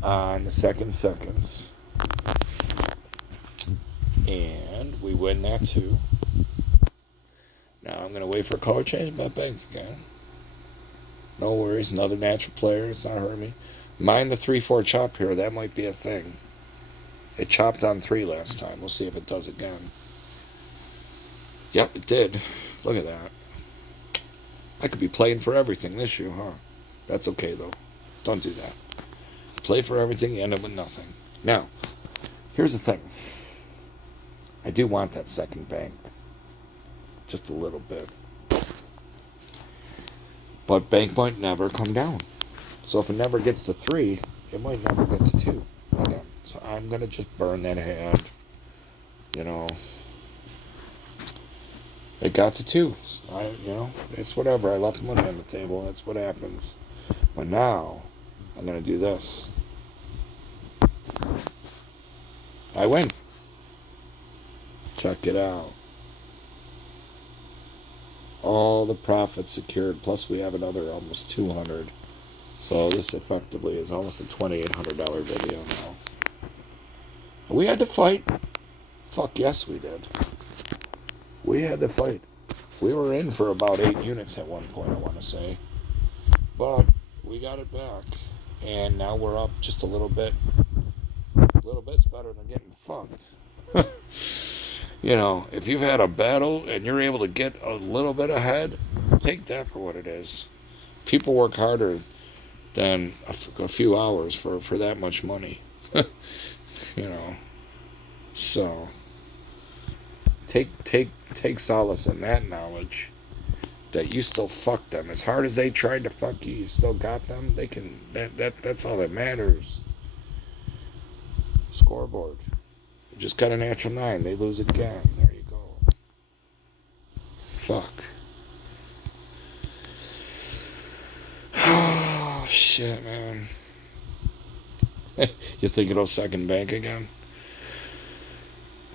on the seconds. And we win that too. Now I'm going to wait for a color change my bank again. No worries, another natural player. It's not hurting me. Mind the 3-4 chop here. That might be a thing. It chopped on 3 last time. We'll see if it does again. Yep, it did. Look at that. I could be playing for everything this year, huh? That's okay, though. Don't do that. Play for everything, end up with nothing. Now, here's the thing. I do want that second bank. Just a little bit. But bank might never come down. So if it never gets to 3, it might never get to 2 again. So I'm going to just burn that hand. You know. It got to 2. It's whatever. I left money on the table. That's what happens. But now, I'm going to do this. I win. Check it out. All the profits secured, plus we have another almost 200. So this effectively is almost a $2,800 video now. We had to fight. Fuck yes, we did. We had to fight. We were in for about 8 units at one point, I want to say. But we got it back. And now we're up just a little bit. A little bit's better than getting fucked. If you've had a battle and you're able to get a little bit ahead, take that for what it is. People work harder than a few hours for that much money. So take solace in that knowledge that you still fuck them. As hard as they tried to fuck you, you still got them. They can that's all that matters. Scoreboard. Just got a natural 9. They lose again. There you go. Fuck. Oh, shit, man. You think it'll second bank again?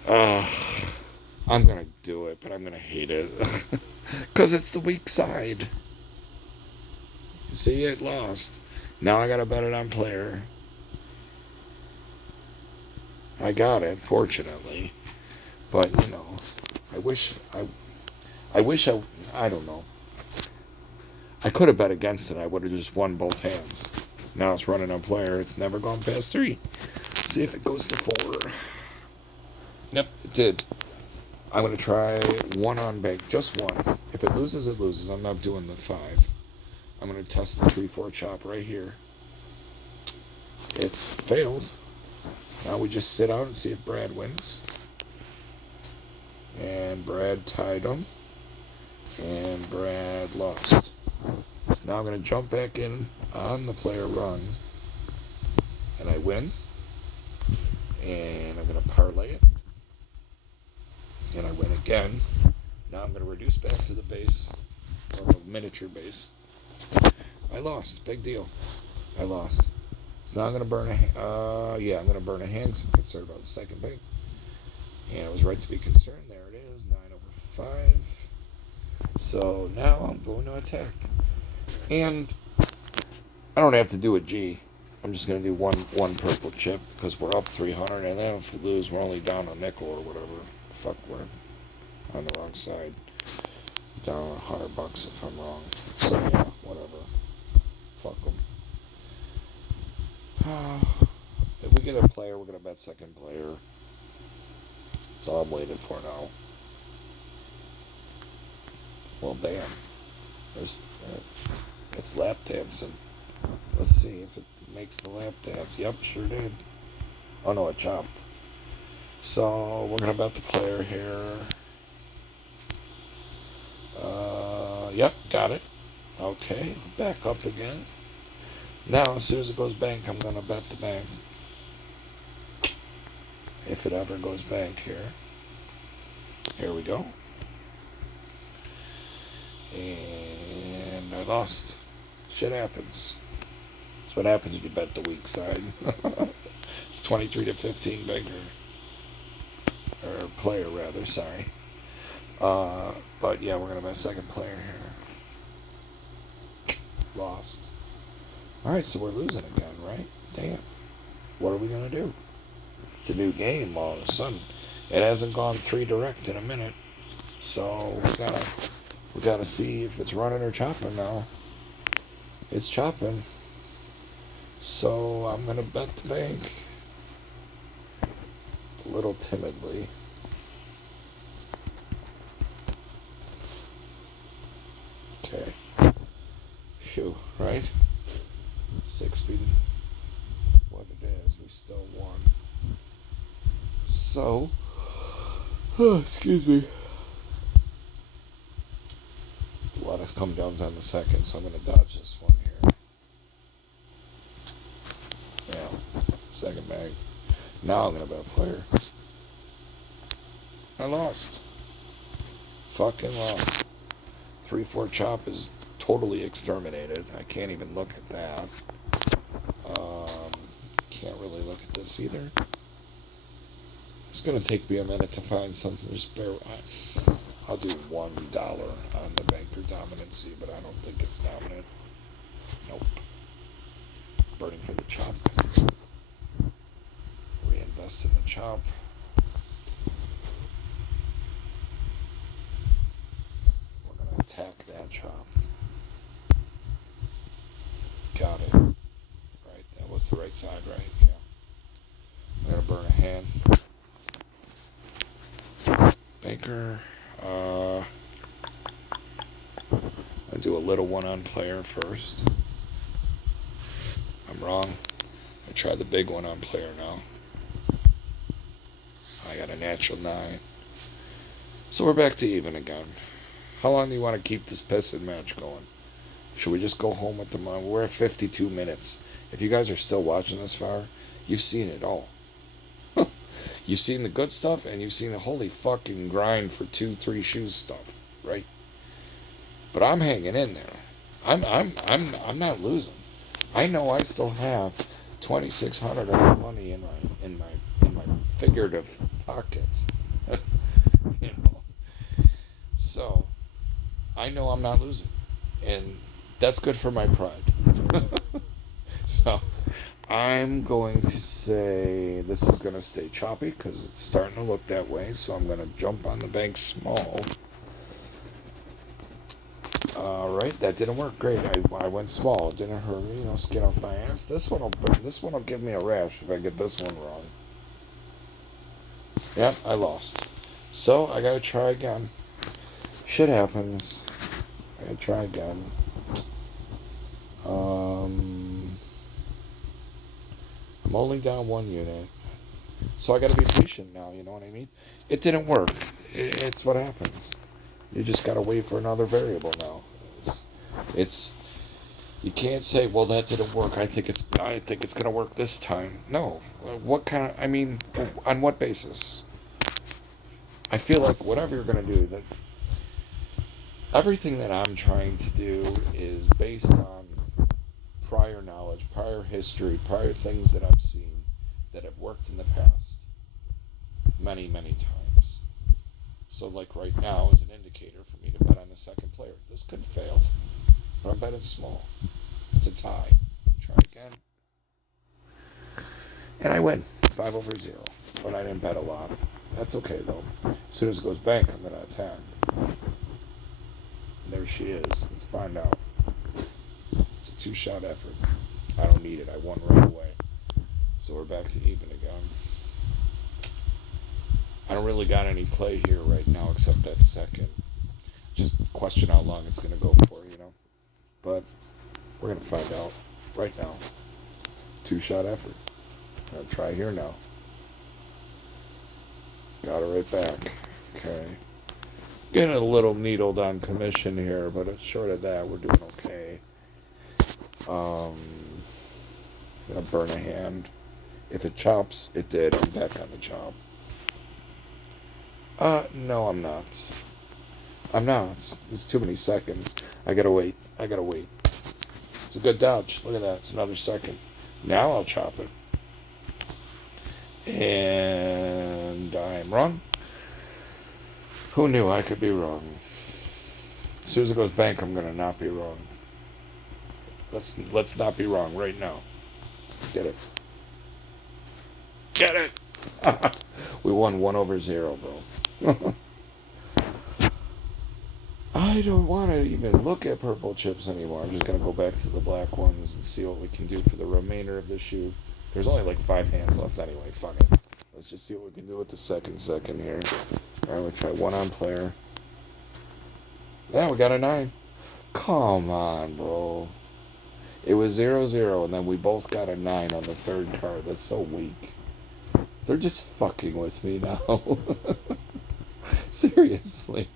I'm going to do it, but I'm going to hate it. Because it's the weak side. See, it lost. Now I got to bet it on player. I got it, fortunately. But, I don't know. I could have bet against it. I would have just won both hands. Now it's running on player. It's never gone past 3. See if it goes to 4. Yep, it did. I'm going to try 1 on bank. Just 1. If it loses, it loses. I'm not doing the 5. I'm going to test the 3-4 chop right here. It's failed. Now we just sit out and see if Brad wins. And Brad tied him. And Brad lost. So now I'm going to jump back in on the player run. And I win. And I'm going to parlay it. And I win again. Now I'm going to reduce back to the base. Or the miniature base. I lost. Big deal. I lost. So now I'm going to burn I'm going to burn a hand because I'm concerned about the second bank. And I was right to be concerned. There it is, 9/5. So now I'm going to attack. And I don't have to do a G. I'm just going to do one purple chip because we're up 300. And then if we lose, we're only down a nickel or whatever. Fuck, we're on the wrong side. Down $100 if I'm wrong. So yeah, whatever. Fuck them. If we get a player, we're going to bet second player. That's all I'm waiting for now. Well, damn. It's lap dancing. Let's see if it makes the lap dance. Yep, sure did. Oh no, it chopped. So we're going to bet the player here. Yep, got it. Okay, back up again. Now, as soon as it goes bank, I'm going to bet the bank. if it ever goes bank here. Here we go. And I lost. Shit happens. That's what happens when you bet the weak side. It's 23 to 15 banker. Or player, rather, sorry. But yeah, we're going to bet second player here. Lost. Alright, so we're losing again, right? Damn. What are we going to do? It's a new game all of a sudden. It hasn't gone 3 direct in a minute. So we gotta see if it's running or chopping now. It's chopping. So I'm gonna bet the bank. A little timidly. Okay. Shoo, right? 6 being what it is. We still won. So, excuse me. A lot of come downs on the second, so I'm going to dodge this one here. Yeah, second bag. Now I'm going to bet player. I lost. Fucking lost. 3-4 chop is totally exterminated. I can't even look at that. Can't really look at this either. It's going to take me a minute to find something. Just bear. I'll do $1 on the banker dominancy, but I don't think it's dominant. Nope. Burning for the chop. Reinvest in the chop. We're going to attack that chop. Got it. Right, that was the right side, right? Yeah. I'm going to burn a hand. Banker. I do a little one on player first. I'm wrong. I try the big one on player now. I got a natural 9. So we're back to even again. How long do you want to keep this pissing match going? Should we just go home with the money? We're at 52 minutes. If you guys are still watching this far, you've seen it all. You've seen the good stuff, and you've seen the holy fucking grind for 2-3 shoes stuff, right? But I'm hanging in there. I'm not losing. I know I still have 2,600 of money in my figurative pockets. You know. So I know I'm not losing, and that's good for my pride. So I'm going to say this is going to stay choppy because it's starting to look that way. So I'm going to jump on the bank small. Alright, that didn't work great. I went small. It didn't hurt me, skin off my ass. This one will give me a rash if I get this one wrong. Yep, I lost. So I gotta try again. Shit happens. I gotta try again. I'm only down 1 unit. So I gotta be patient now, you know what I mean? It didn't work. It's what happens. You just gotta wait for another variable now. It's you can't say, well, that didn't work. I think it's gonna work this time. No. What kind of? I mean, on what basis? I feel like whatever you're gonna do, that everything that I'm trying to do is based on prior knowledge, prior history, prior things that I've seen that have worked in the past, many, many times. So, like right now, is an indicator for me to bet on the second player. This could fail, but I'm betting small. It's a tie. Try again. And I win 5/0. But I didn't bet a lot. That's okay, though. As soon as it goes bank, I'm going to attack. And there she is. Let's find out. It's a 2-shot effort. I don't need it. I won right away. So we're back to even again. I don't really got any play here right now except that second. Just question how long it's going to go for, But we're going to find out right now. 2-shot effort. I'll try here now. Got it right back. Okay. Getting a little needled on commission here, but short of that, we're doing okay. Gonna burn a hand. If it chops, it did. I'm back on the chop. No, I'm not. I'm not. It's too many seconds. I gotta wait. I gotta wait. It's a good dodge. Look at that. It's another second. Now I'll chop it. And I'm wrong. Who knew I could be wrong? As soon as it goes bank, I'm gonna not be wrong. Let's not be wrong right now. Get it. Get it! We won 1/0, bro. I don't want to even look at purple chips anymore. I'm just going to go back to the black ones and see what we can do for the remainder of the shoe. There's only like 5 hands left anyway. Funny. Let's just see what we can do with the second here. Alright, we'll try one on player. Yeah, we got a 9. Come on, bro. It was 0-0, and then we both got a 9 on the third card. That's so weak. They're just fucking with me now. Seriously.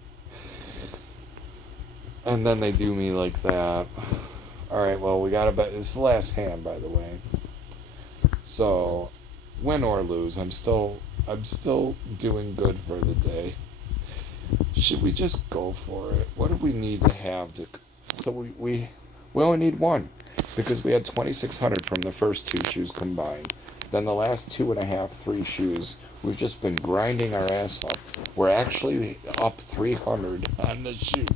And then they do me like that. Alright, well, we gotta bet. It's the last hand, by the way. So, win or lose, I'm still doing good for the day. Should we just go for it? What do we need to have to... So we only need 1. Because we had 2,600 from the first 2 shoes combined. Then the last 2.5, 3 shoes, we've just been grinding our ass off. We're actually up 300 on the shoe.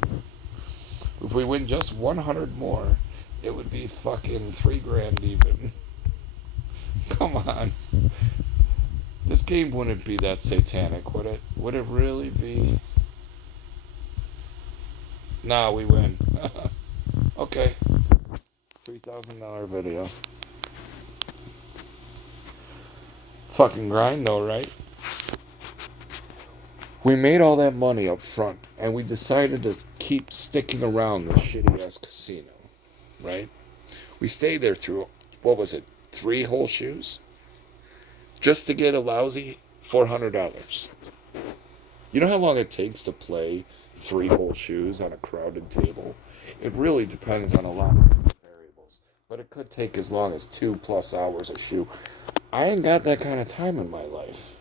If we win just 100 more, it would be fucking $3,000 even. Come on. This game wouldn't be that satanic, would it? Would it really be? Nah, we win. Okay. $3,000 video. Fucking grind though, right? We made all that money up front, and we decided to keep sticking around this shitty-ass casino, right? We stayed there through, what was it, 3 whole shoes? Just to get a lousy $400. You know how long it takes to play 3 whole shoes on a crowded table? It really depends on a lot of variables, but it could take as long as 2+ hours a shoe. I ain't got that kind of time in my life.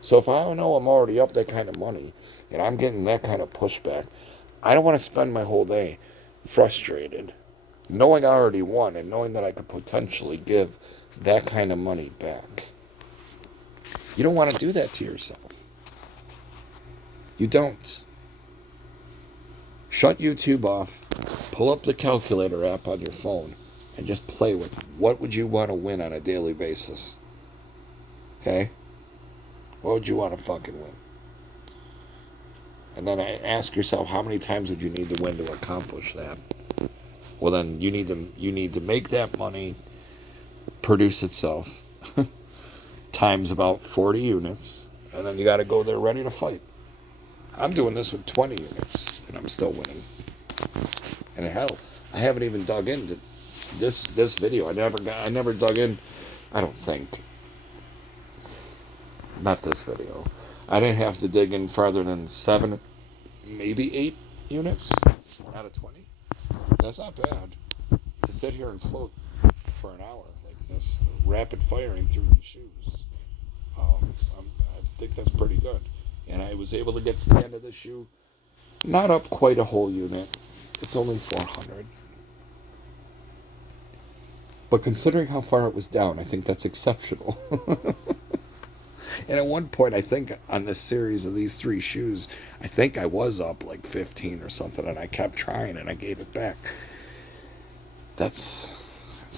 So if I know I'm already up that kind of money, and I'm getting that kind of pushback, I don't want to spend my whole day frustrated, knowing I already won, and knowing that I could potentially give that kind of money back. You don't want to do that to yourself. You don't. Shut YouTube off, pull up the calculator app on your phone, and just play with what would you want to win on a daily basis. Okay? What would you want to fucking win? And then ask yourself, how many times would you need to win to accomplish that? Well, then you need to make that money produce itself times about 40 units, and then you got to go there ready to fight. I'm doing this with 20 units, and I'm still winning. And hell, I haven't even dug into this video. I never dug in. I don't think. Not this video. I didn't have to dig in farther than 7, maybe 8 units out of 20. That's not bad. To sit here and float for an hour like this, rapid firing through these shoes. I think that's pretty good. And I was able to get to the end of the shoe, not up quite a whole unit. It's only 400. But considering how far it was down, I think that's exceptional. And at one point, I think on this series of these 3 shoes, I think I was up like 15 or something, and I kept trying, and I gave it back. That's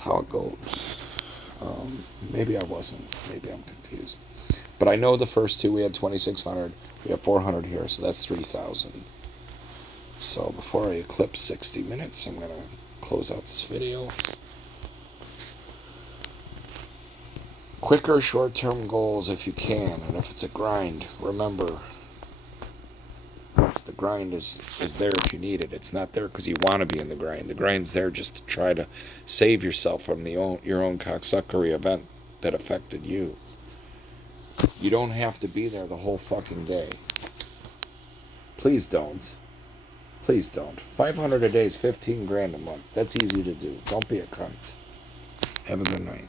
how it goes. Maybe I wasn't. Maybe I'm confused. But I know the first 2 we had 2,600. We have 400 here, so that's 3,000. So before I eclipse 60 minutes, I'm going to close out this video. Quicker short-term goals if you can, and if it's a grind, remember, the grind is there if you need it. It's not there because you want to be in the grind. The grind's there just to try to save yourself from your own cocksuckery event that affected you. You don't have to be there the whole fucking day. Please don't. Please don't. 500 a day is $15,000 a month. That's easy to do. Don't be a cunt. Have a good night.